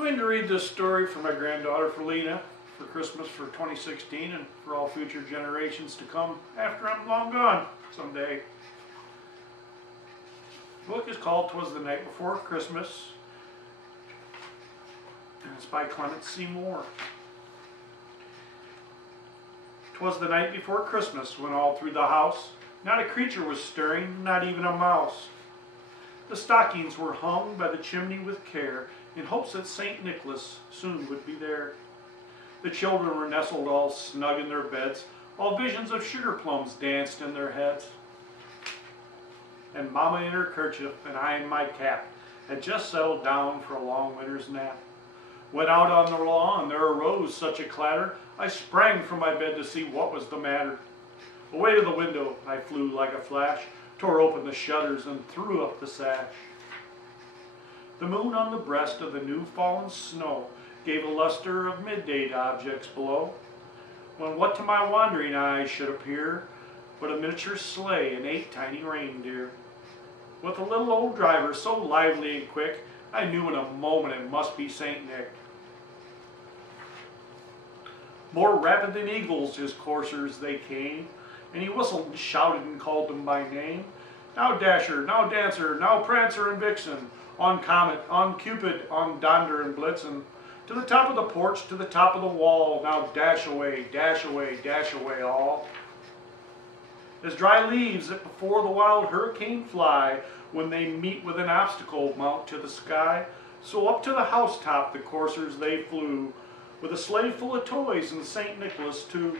I'm going to read this story for my granddaughter, for Lena, for Christmas for 2016 and for all future generations to come after I'm long gone someday. The book is called "Twas the Night Before Christmas," and it's by Clement C. Moore. 'Twas the night before Christmas, when all through the house not a creature was stirring, not even a mouse. The stockings were hung by the chimney with care, in hopes that St. Nicholas soon would be there. The children were nestled all snug in their beds, all visions of sugar plums danced in their heads. And Mama in her kerchief and I in my cap had just settled down for a long winter's nap. When out on the lawn there arose such a clatter, I sprang from my bed to see what was the matter. Away to the window I flew like a flash, tore open the shutters and threw up the sash. The moon on the breast of the new fallen snow gave a luster of midday to objects below, when what to my wandering eyes should appear but a miniature sleigh and 8 tiny reindeer. With a little old driver so lively and quick, I knew in a moment it must be St. Nick. More rapid than eagles his coursers they came, and he whistled and shouted and called them by name. Now Dasher, now Dancer, now Prancer and Vixen, on Comet, on Cupid, on Donder and Blitzen, to the top of the porch, to the top of the wall, now dash away, dash away, dash away all. As dry leaves that before the wild hurricane fly, when they meet with an obstacle mount to the sky, so up to the housetop the coursers they flew, with a sleigh full of toys and St. Nicholas too.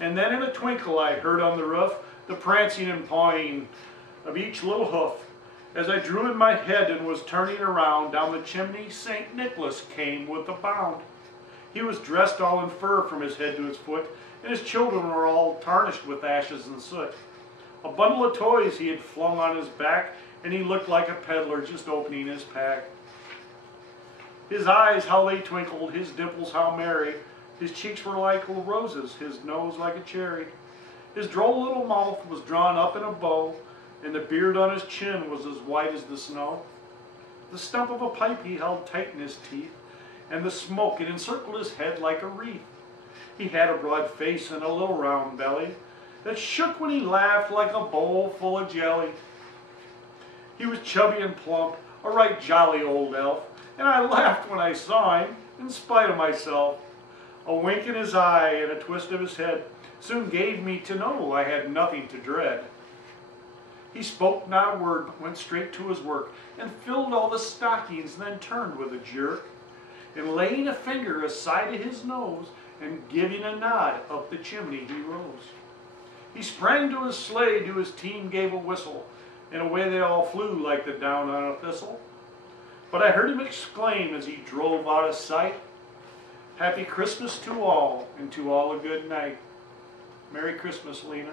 And then in a twinkle I heard on the roof the prancing and pawing of each little hoof. As I drew in my head and was turning around, down the chimney St. Nicholas came with a bound. He was dressed all in fur from his head to his foot, and his children were all tarnished with ashes and soot. A bundle of toys he had flung on his back, and he looked like a peddler just opening his pack. His eyes, how they twinkled, his dimples how merry, his cheeks were like little roses, his nose like a cherry. His droll little mouth was drawn up in a bow, and the beard on his chin was as white as the snow. The stump of a pipe he held tight in his teeth, and the smoke it encircled his head like a wreath. He had a broad face and a little round belly that shook when he laughed like a bowl full of jelly. He was chubby and plump, a right jolly old elf, and I laughed when I saw him, in spite of myself. A wink in his eye and a twist of his head soon gave me to know I had nothing to dread. He spoke not a word, but went straight to his work, and filled all the stockings, and then turned with a jerk, and laying a finger aside of his nose, and giving a nod, up the chimney he rose. He sprang to his sleigh, to his team gave a whistle, and away they all flew like the down on a thistle. But I heard him exclaim as he drove out of sight, "Happy Christmas to all, and to all a good night." Merry Christmas, Lena.